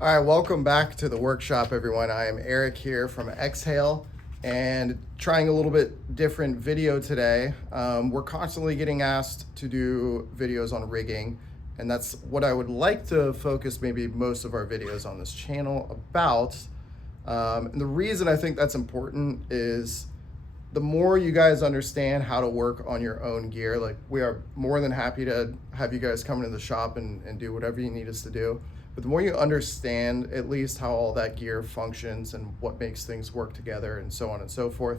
All right, welcome back to the workshop, everyone. I am Eric here from Exhale and trying a little bit different video today. We're constantly getting asked to do videos on rigging, and that's what I would like to focus maybe most of our videos on this channel about. And the reason I think that's important is the more you guys understand how to work on your own gear, like we are more than happy to have you guys come into the shop and do whatever you need us to do. But the more you understand at least how all that gear functions and what makes things work together and so on and so forth,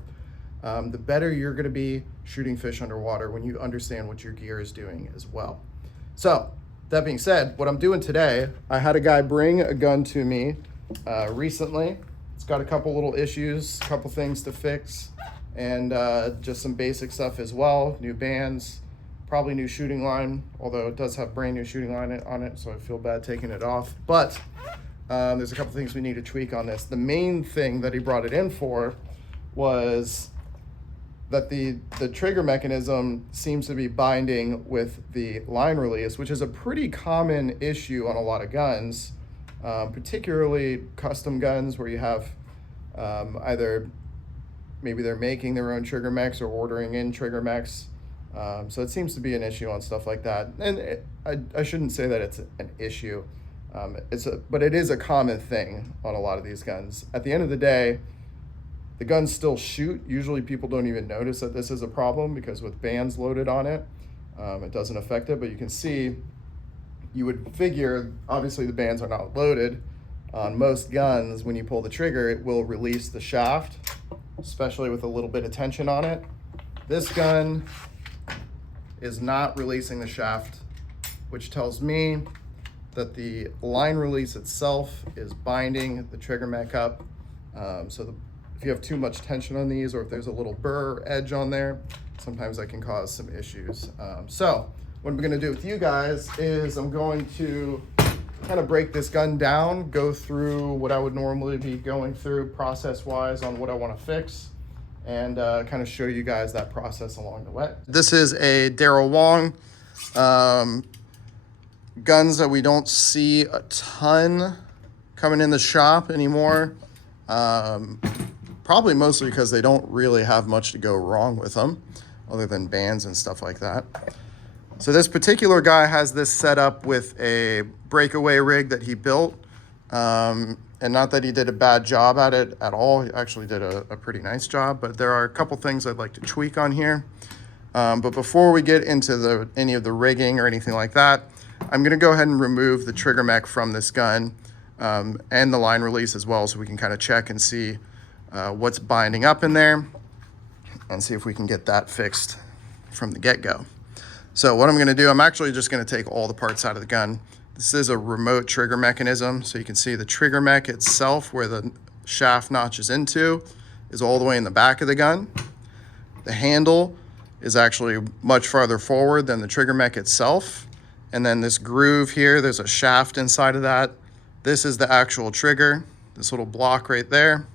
the better you're gonna be shooting fish underwater when you understand what your gear is doing as well. So that being said, what I'm doing today, I had a guy bring a gun to me recently. It's got a couple little issues, a couple things to fix, and just some basic stuff as well. New bands, probably new shooting line, although it does have brand new shooting line on it, so I feel bad taking it off. But there's a couple things we need to tweak on this. The main thing that he brought it in for was that the trigger mechanism seems to be binding with the line release, which is a pretty common issue on a lot of guns, particularly custom guns where you have either maybe they're making their own trigger mechs or ordering in trigger mechs. So it seems to be an issue on stuff like that. And I shouldn't say that it's an issue, but it is a common thing on a lot of these guns. At the end of the day, the guns still shoot. Usually people don't even notice that this is a problem because with bands loaded on it, it doesn't affect it. But you can see, you would figure, obviously the bands are not loaded. On most guns, when you pull the trigger, it will release the shaft, especially with a little bit of tension on it. This gun is not releasing the shaft, which tells me that the line release itself is binding the trigger mech up. If you have too much tension on these, or if there's a little burr edge on there, sometimes that can cause some issues. So what I'm gonna do with you guys is I'm going to kind of break this gun down, go through what I would normally be going through process-wise on what I wanna fix, and kind of show you guys that process along the way. This is a Daryl Wong. Guns that we don't see a ton coming in the shop anymore. Probably mostly because they don't really have much to go wrong with them, other than bands and stuff like that. So this particular guy has this set up with a breakaway rig that he built. And not that he did a bad job at it at all. He actually did a pretty nice job, but there are a couple things I'd like to tweak on here. But before we get into any of the rigging or anything like that, I'm gonna go ahead and remove the trigger mech from this gun and the line release as well, so we can kind of check and see what's binding up in there and see if we can get that fixed from the get-go. So what I'm gonna do, I'm actually just gonna take all the parts out of the gun. This is a remote trigger mechanism, so you can see the trigger mech itself, where the shaft notches into, is all the way in the back of the gun. The handle is actually much farther forward than the trigger mech itself. And then this groove here, there's a shaft inside of that. This is the actual trigger, this little block right there.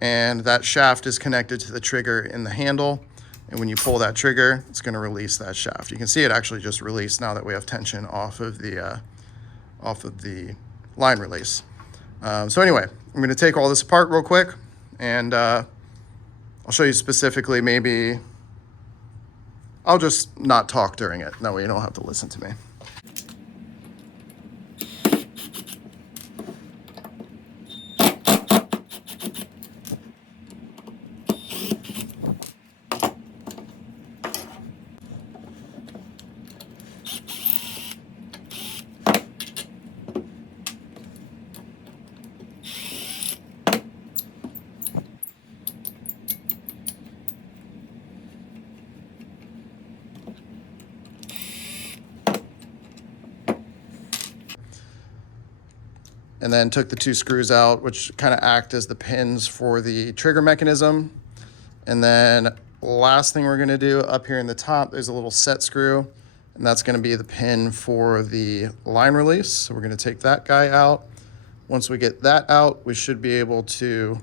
And that shaft is connected to the trigger in the handle. And when you pull that trigger, it's gonna release that shaft. You can see it actually just released now that we have tension off of the line release. So anyway, I'm gonna take all this apart real quick, and I'll show you specifically. Maybe I'll just not talk during it. That way you don't have to listen to me. And then took the two screws out, which kind of act as the pins for the trigger mechanism. And then last thing we're gonna do up here in the top, there's a little set screw, and that's gonna be the pin for the line release. So we're gonna take that guy out. Once we get that out, we should be able to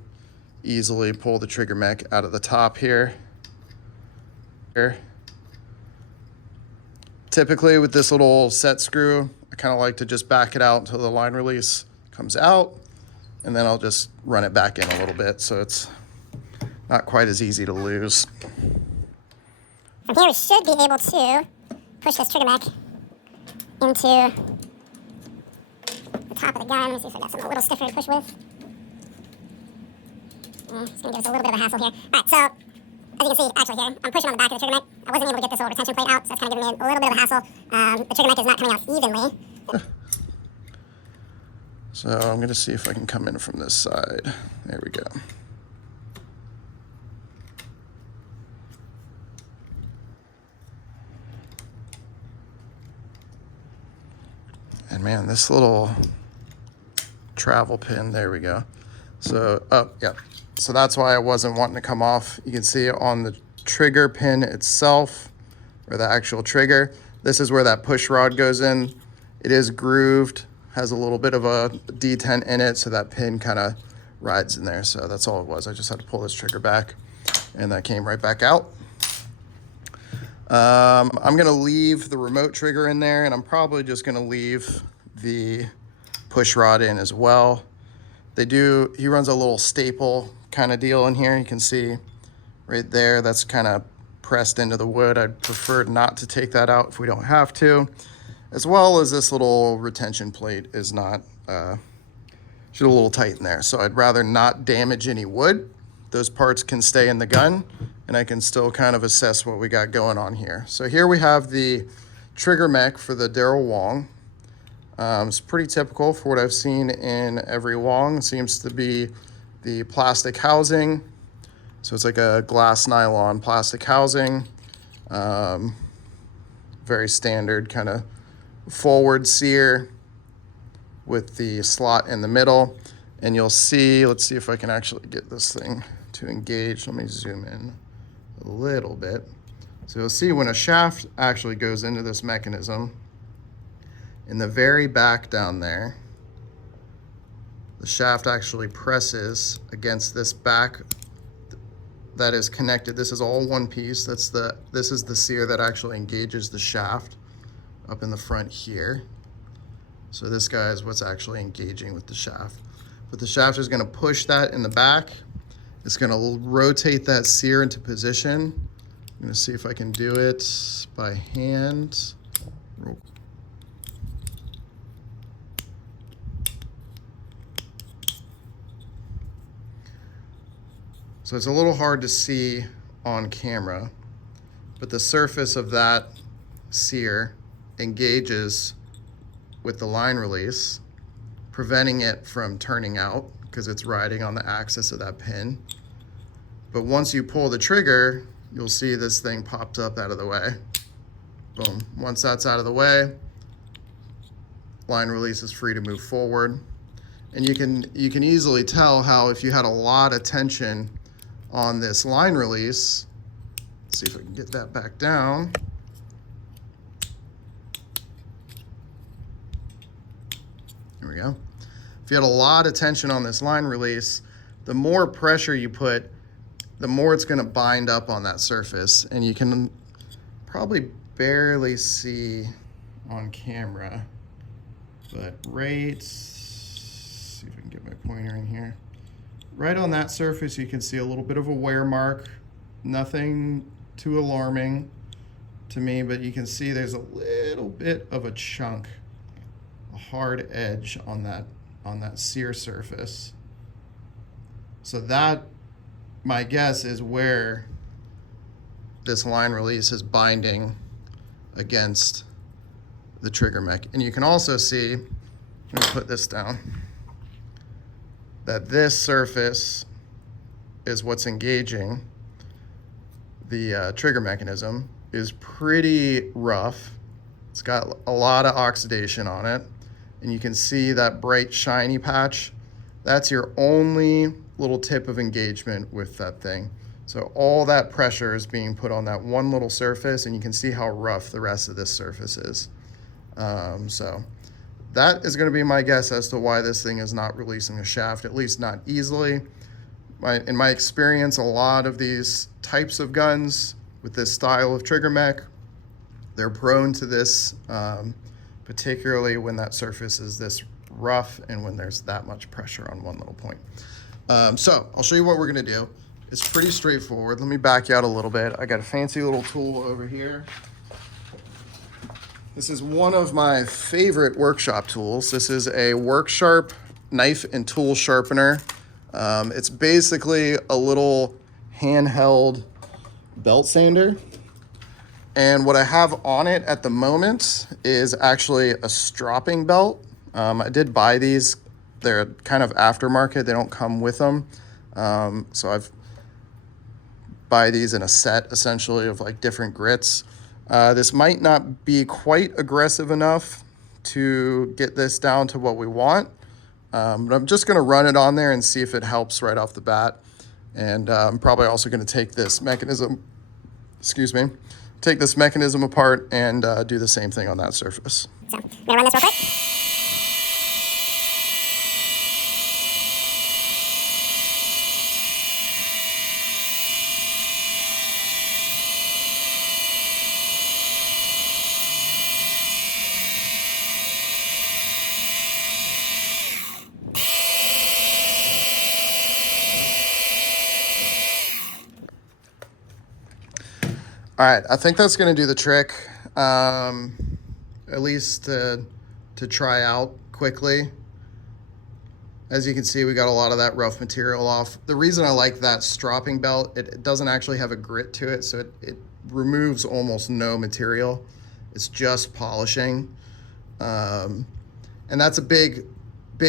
easily pull the trigger mech out of the top here. Typically with this little set screw, I kind of like to just back it out until the line release comes out, and then I'll just run it back in a little bit so it's not quite as easy to lose. From here we should be able to push this trigger mech into the top of the gun. Let me see if I got something a little stiffer to push with. It's going to give us a little bit of a hassle here. Alright, so as you can see, actually here, I'm pushing on the back of the trigger mech. I wasn't able to get this little retention plate out, so that's kind of giving me a little bit of a hassle. The trigger mech is not coming out evenly. So I'm going to see if I can come in from this side. There we go. And man, this little travel pin, there we go. So, oh, yeah. So that's why I wasn't wanting to come off. You can see on the trigger pin itself, or the actual trigger, this is where that push rod goes in. It is grooved, has a little bit of a detent in it, so that pin kind of rides in there. So that's all it was. I just had to pull this trigger back, and that came right back out. I'm gonna leave the remote trigger in there, and I'm probably just gonna leave the push rod in as well. He runs a little staple kind of deal in here. You can see right there, that's kind of pressed into the wood. I'd prefer not to take that out if we don't have to, as well as this little retention plate is not, should a little tight in there. So I'd rather not damage any wood. Those parts can stay in the gun, and I can still kind of assess what we got going on here. So here we have the trigger mech for the Wong. It's pretty typical for what I've seen in every Wong. It seems to be the plastic housing. So it's like a glass nylon plastic housing. Very standard kind of forward sear with the slot in the middle. And you'll see, let's see if I can actually get this thing to engage. Let me zoom in a little bit. So you'll see when a shaft actually goes into this mechanism, in the very back down there, the shaft actually presses against this back that is connected. This is all one piece. This is the sear that actually engages the shaft up in the front here. So this guy is what's actually engaging with the shaft. But the shaft is gonna push that in the back. It's gonna rotate that sear into position. I'm gonna see if I can do it by hand. So it's a little hard to see on camera, but the surface of that sear engages with the line release, preventing it from turning out because it's riding on the axis of that pin. But once you pull the trigger, you'll see this thing popped up out of the way. Boom. Once that's out of the way, line release is free to move forward. And you can easily tell how if you had a lot of tension on this line release, let's see if I can get that back down. There we go. If you had a lot of tension on this line release, the more pressure you put, the more it's gonna bind up on that surface. And you can probably barely see on camera, but right, see if I can get my pointer in here. Right on that surface, you can see a little bit of a wear mark. Nothing too alarming to me, but you can see there's a little bit of a chunk, a hard edge on that sear surface. So that, my guess, is where this line release is binding against the trigger mech. And you can also see, let me put this down, that this surface is what's engaging the trigger mechanism. Is pretty rough. It's got a lot of oxidation on it. And you can see that bright shiny patch. That's your only little tip of engagement with that thing. So all that pressure is being put on that one little surface, and you can see how rough the rest of this surface is. So that is going to be my guess as to why this thing is not releasing a shaft, at least not easily. In my experience, a lot of these types of guns with this style of trigger mech, they're prone to this, particularly when that surface is this rough and when there's that much pressure on one little point. So I'll show you what we're gonna do. It's pretty straightforward. Let me back you out a little bit. I got a fancy little tool over here. This is one of my favorite workshop tools. This is a Worksharp knife and tool sharpener. It's basically a little handheld belt sander. And what I have on it at the moment is actually a stropping belt. I did buy these. They're kind of aftermarket. They don't come with them. So I've buy these in a set essentially of like different grits. This might not be quite aggressive enough to get this down to what we want. But I'm just gonna run it on there and see if it helps right off the bat. And I'm probably also gonna take this mechanism, take this mechanism apart and do the same thing on that surface. So, I'm gonna run this real quick. All right, I think that's gonna do the trick, at least to try out quickly. As you can see, we got a lot of that rough material off. The reason I like that stropping belt, it doesn't actually have a grit to it, so it removes almost no material. It's just polishing. And that's a big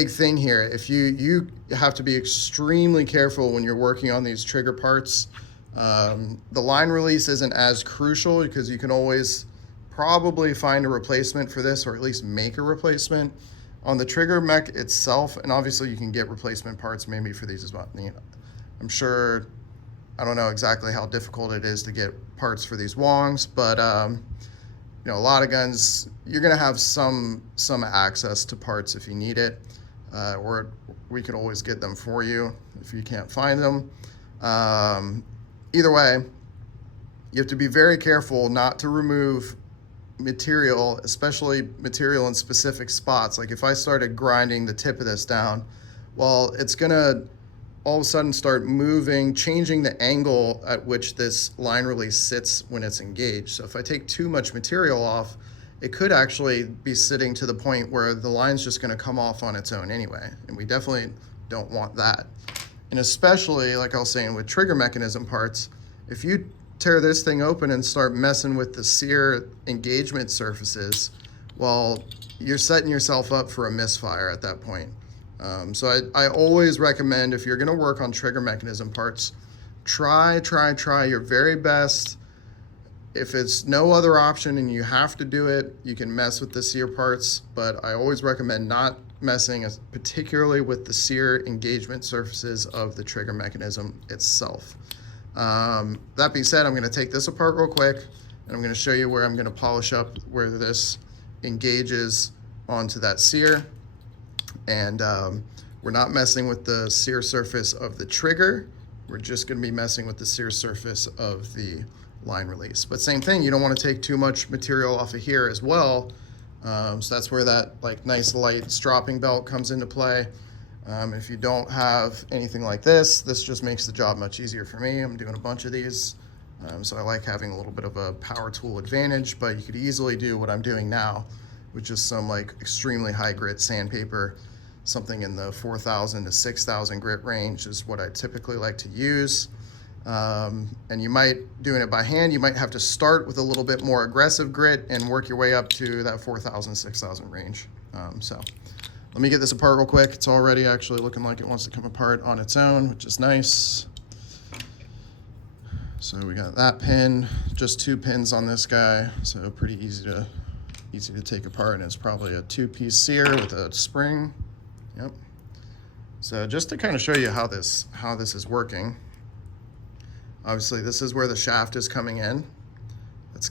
thing here. If you have to be extremely careful when you're working on these trigger parts. The line release isn't as crucial because you can always probably find a replacement for this, or at least make a replacement on the trigger mech itself. And obviously you can get replacement parts maybe for these as well. You know, I'm sure, I don't know exactly how difficult it is to get parts for these Wongs, but you know, a lot of guns, you're gonna have some access to parts if you need it, or we could always get them for you if you can't find them. Either way, you have to be very careful not to remove material, especially material in specific spots. Like if I started grinding the tip of this down, well, it's gonna all of a sudden start moving, changing the angle at which this line release sits when it's engaged. So if I take too much material off, it could actually be sitting to the point where the line's just gonna come off on its own anyway. And we definitely don't want that. And especially, like I was saying, with trigger mechanism parts, if you tear this thing open and start messing with the sear engagement surfaces, well, you're setting yourself up for a misfire at that point. So I always recommend, if you're gonna work on trigger mechanism parts, try your very best. If it's no other option and you have to do it, you can mess with the sear parts, but I always recommend not messing particularly with the sear engagement surfaces of the trigger mechanism itself. That being said, I'm gonna take this apart real quick and I'm gonna show you where I'm gonna polish up where this engages onto that sear. And we're not messing with the sear surface of the trigger. We're just gonna be messing with the sear surface of the line release. But same thing, you don't wanna take too much material off of here as well. So that's where that like nice light stropping belt comes into play. If you don't have anything like this just makes the job much easier for me. I'm doing a bunch of these. So I like having a little bit of a power tool advantage, but you could easily do what I'm doing now with just some like extremely high grit sandpaper. Something in the 4,000 to 6,000 grit range is what I typically like to use. And you might, doing it by hand, you might have to start with a little bit more aggressive grit and work your way up to that 4,000, 6,000 range. So let me get this apart real quick. It's already actually looking like it wants to come apart on its own, which is nice. So we got that pin, just 2 pins on this guy. So pretty easy to take apart. And it's probably a 2-piece sear with a spring. Yep. So just to kind of show you how this is working. Obviously, this is where the shaft is coming in. That's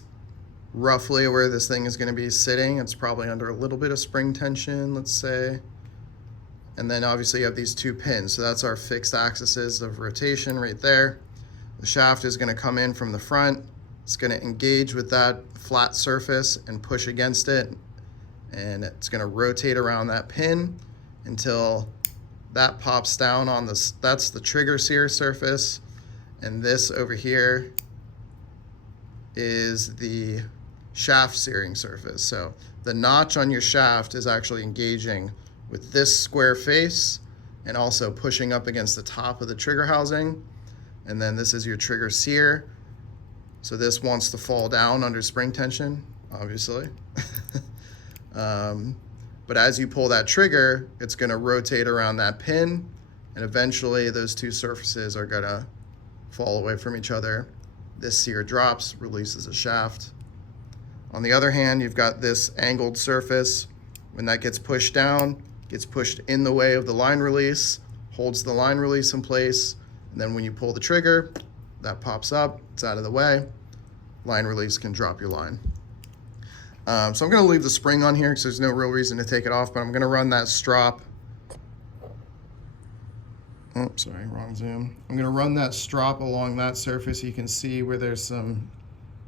roughly where this thing is going to be sitting. It's probably under a little bit of spring tension, let's say. And then obviously you have these 2 pins. So that's our fixed axes of rotation right there. The shaft is going to come in from the front. It's going to engage with that flat surface and push against it. and it's gonna rotate around that pin until that pops down on this. That's the trigger sear surface, and this over here is the shaft searing surface. So the notch on your shaft is actually engaging with this square face and also pushing up against the top of the trigger housing. And then this is your trigger sear. So this wants to fall down under spring tension, obviously. But as you pull that trigger, it's gonna rotate around that pin, and eventually those two surfaces are gonna fall away from each other. This sear drops, releases a shaft. On the other hand, you've got this angled surface. When that gets pushed down, gets pushed in the way of the line release, holds the line release in place, and then when you pull the trigger, that pops up, it's out of the way. Line release can drop your line. So I'm gonna leave the spring on here because there's no real reason to take it off, but I'm gonna run that strop. Oh, sorry, wrong zoom. I'm gonna run that strop along that surface so you can see where there's some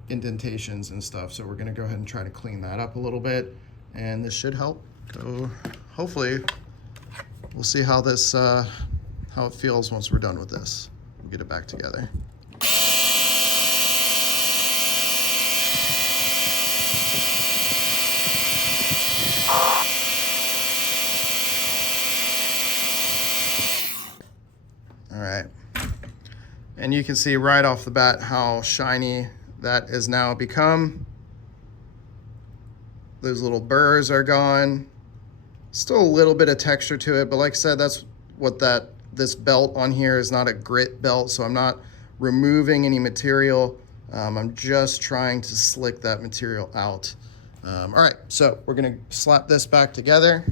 indentations and stuff. So we're gonna go ahead and try to clean that up a little bit, and this should help. So hopefully, we'll see how this, how it feels once we're done with this. We'll get it back together. All right, and you can see right off the bat how shiny that has now become. Those little burrs are gone. Still a little bit of texture to it, but like I said, that's what this belt on here is. Not a grit belt, so I'm not removing any material. I'm just trying to slick that material out. All right, so we're gonna slap this back together.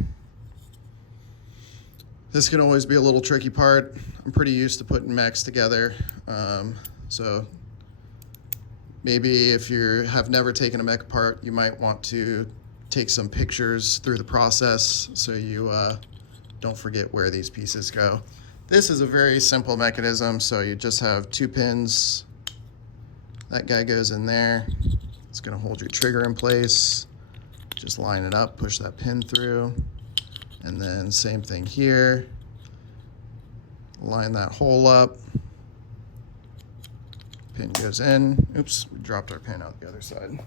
This can always be a little tricky part. I'm pretty used to putting mechs together. So maybe if you have never taken a mech apart, you might want to take some pictures through the process so you don't forget where these pieces go. This is a very simple mechanism. So you just have 2 pins. That guy goes in there. It's gonna hold your trigger in place. Just line it up, push that pin through. And then same thing here. Line that hole up. Pin goes in. Oops, we dropped our pin out the other side.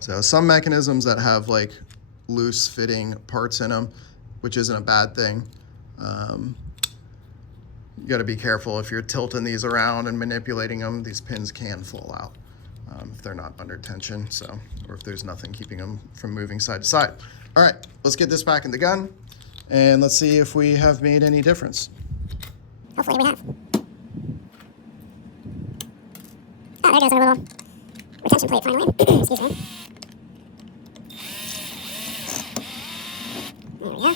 So some mechanisms that have like loose fitting parts in them, which isn't a bad thing. You gotta be careful if you're tilting these around and manipulating them, these pins can fall out if they're not under tension, so, or if there's nothing keeping them from moving side to side. All right, let's get this back in the gun and let's see if we have made any difference. Hopefully we have. Oh, there goes our little retention plate finally. Excuse me. There we go.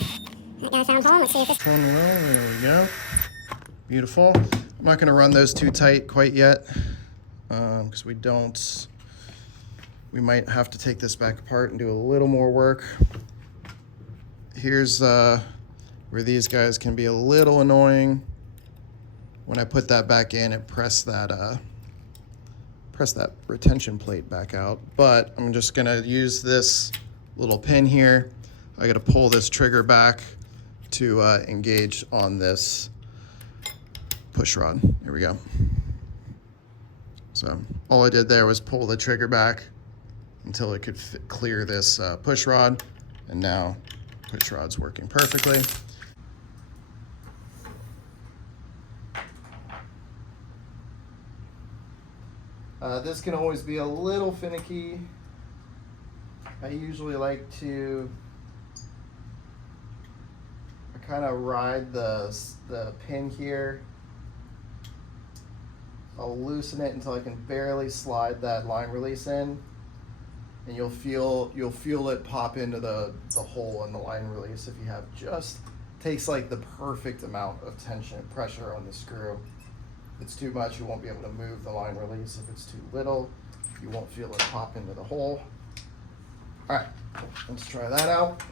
That guy found home. Let's see if this... There we go. Beautiful. I'm not gonna run those too tight quite yet because we might have to take this back apart and do a little more work. Here's where these guys can be a little annoying. When I put that back in, it pressed that retention plate back out. But I'm just gonna use this little pin here. I gotta pull this trigger back to engage on this push rod. Here we go. So all I did there was pull the trigger back until it could clear this push rod, and now push rod's working perfectly. This can always be a little finicky. I usually like to kind of ride the pin here. I'll loosen it until I can barely slide that line release in, and you'll feel it pop into the hole in the line release if you have just takes like the perfect amount of tension and pressure on the screw. If it's too much, you won't be able to move the line release. If it's too little, you won't feel it pop into the hole. All right, let's try that out.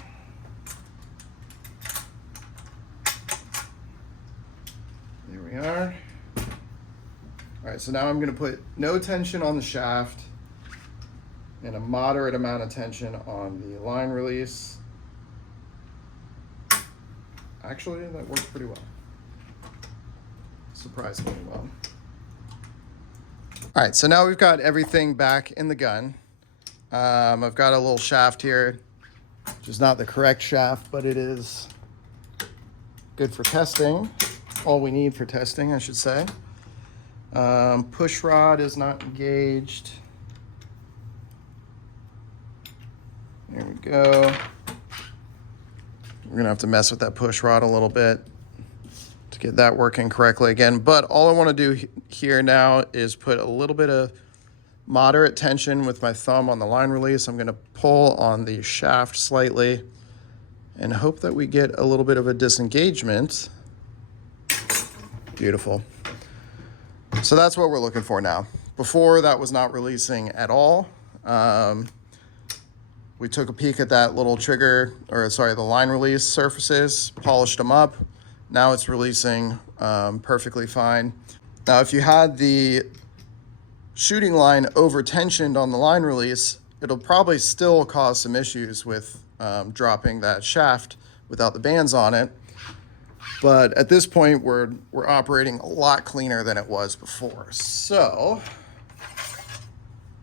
There we are. All right, so now I'm gonna put no tension on the shaft. and a moderate amount of tension on the line release. Actually, that works pretty well. Surprisingly well. All right, so now we've got everything back in the gun. I've got a little shaft here, which is not the correct shaft, but it is good for testing. All we need for testing, I should say. Push rod is not engaged. There we go. We're gonna have to mess with that push rod a little bit to get that working correctly again. But all I wanna do here now is put a little bit of moderate tension with my thumb on the line release. I'm gonna pull on the shaft slightly and hope that we get a little bit of a disengagement. Beautiful. So that's what we're looking for now. Before, that was not releasing at all. We took a peek at that little trigger, or sorry, the line release surfaces, polished them up. Now it's releasing perfectly fine. Now, if you had the shooting line over tensioned on the line release, it'll probably still cause some issues with dropping that shaft without the bands on it. But at this point, we're operating a lot cleaner than it was before. So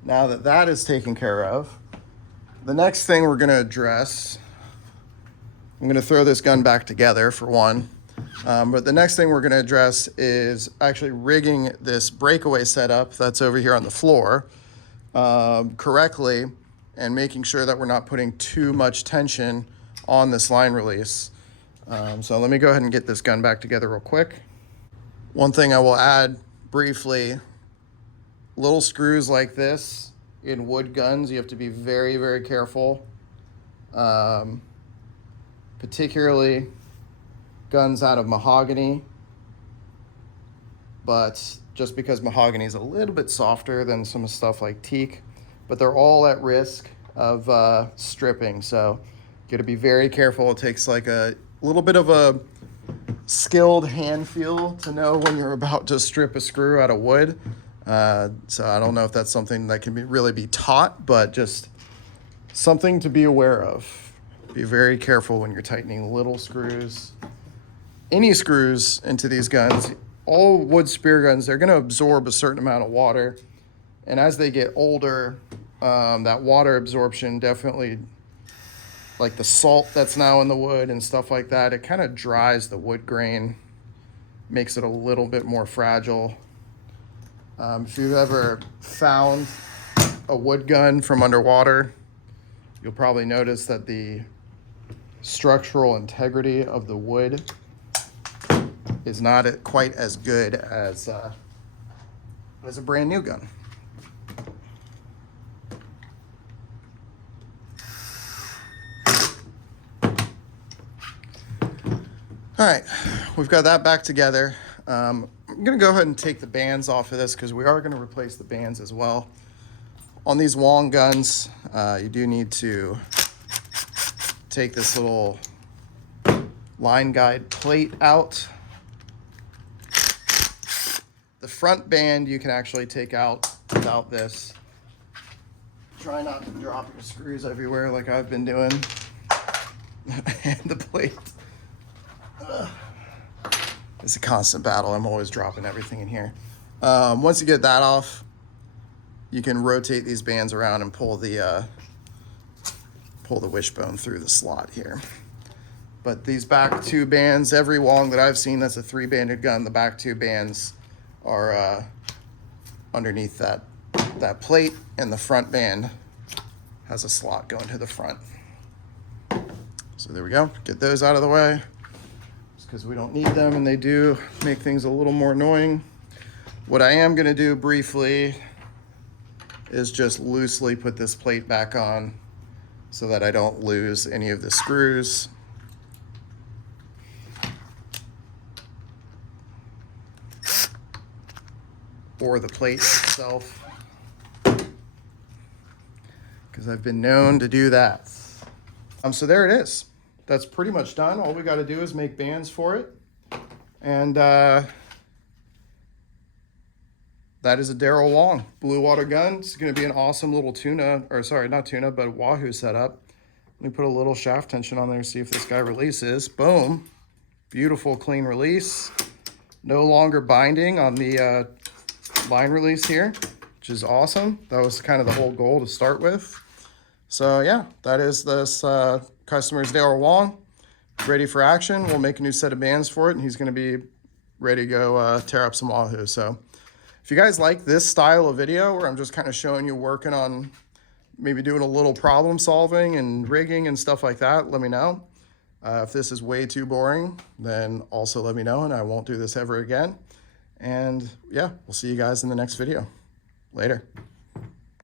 now that that is taken care of, the next thing we're gonna address, I'm gonna throw this gun back together for one. But the next thing we're gonna address is actually rigging this breakaway setup that's over here on the floor correctly, and making sure that we're not putting too much tension on this line release. So let me go ahead and get this gun back together real quick. One thing I will add briefly, little screws like this in wood guns, you have to be very, very careful. Particularly guns out of mahogany, but just because mahogany is a little bit softer than some stuff like teak, but they're all at risk of stripping. So you gotta be very careful. It takes like a little bit of a skilled hand feel to know when you're about to strip a screw out of wood. So I don't know if that's something that can really be taught, but just something to be aware of. Be very careful when you're tightening little screws. Any screws into these guns, all wood spear guns, they're gonna absorb a certain amount of water. And as they get older, that water absorption definitely, like the salt that's now in the wood and stuff like that, it kind of dries the wood grain, makes it a little bit more fragile. If you've ever found a wood gun from underwater, you'll probably notice that the structural integrity of the wood is not quite as good as a brand new gun. All right, we've got that back together. I'm gonna go ahead and take the bands off of this because we are gonna replace the bands as well. On these Wong guns, you do need to take this little line guide plate out. The front band you can actually take out without this. Try not to drop your screws everywhere like I've been doing. And the plate. It's a constant battle. I'm always dropping everything in here. Once you get that off, you can rotate these bands around and pull the wishbone through the slot here. But these back two bands, every Wong that I've seen that's a 3-banded gun, the back two bands are underneath that plate, and the front band has a slot going to the front. So there we go. Get those out of the way, because we don't need them and they do make things a little more annoying. What I am gonna do briefly is just loosely put this plate back on so that I don't lose any of the screws. Or the plate itself, because I've been known to do that. So there it is. That's pretty much done. All we got to do is make bands for it. And that is a Daryl Wong Bluewater gun. It's going to be an awesome little tuna, or sorry, not tuna, but wahoo setup. Let me put a little shaft tension on there, see if this guy releases. Boom. Beautiful, clean release. No longer binding on the line release here, which is awesome. That was kind of the whole goal to start with. So yeah, that is this customer's Daryl Wong, ready for action. We'll make a new set of bands for it, and he's going to be ready to go tear up some wahoo. So if you guys like this style of video where I'm just kind of showing you working on maybe doing a little problem solving and rigging and stuff like that, let me know. If this is way too boring, then also let me know and I won't do this ever again. And yeah, we'll see you guys in the next video. Later.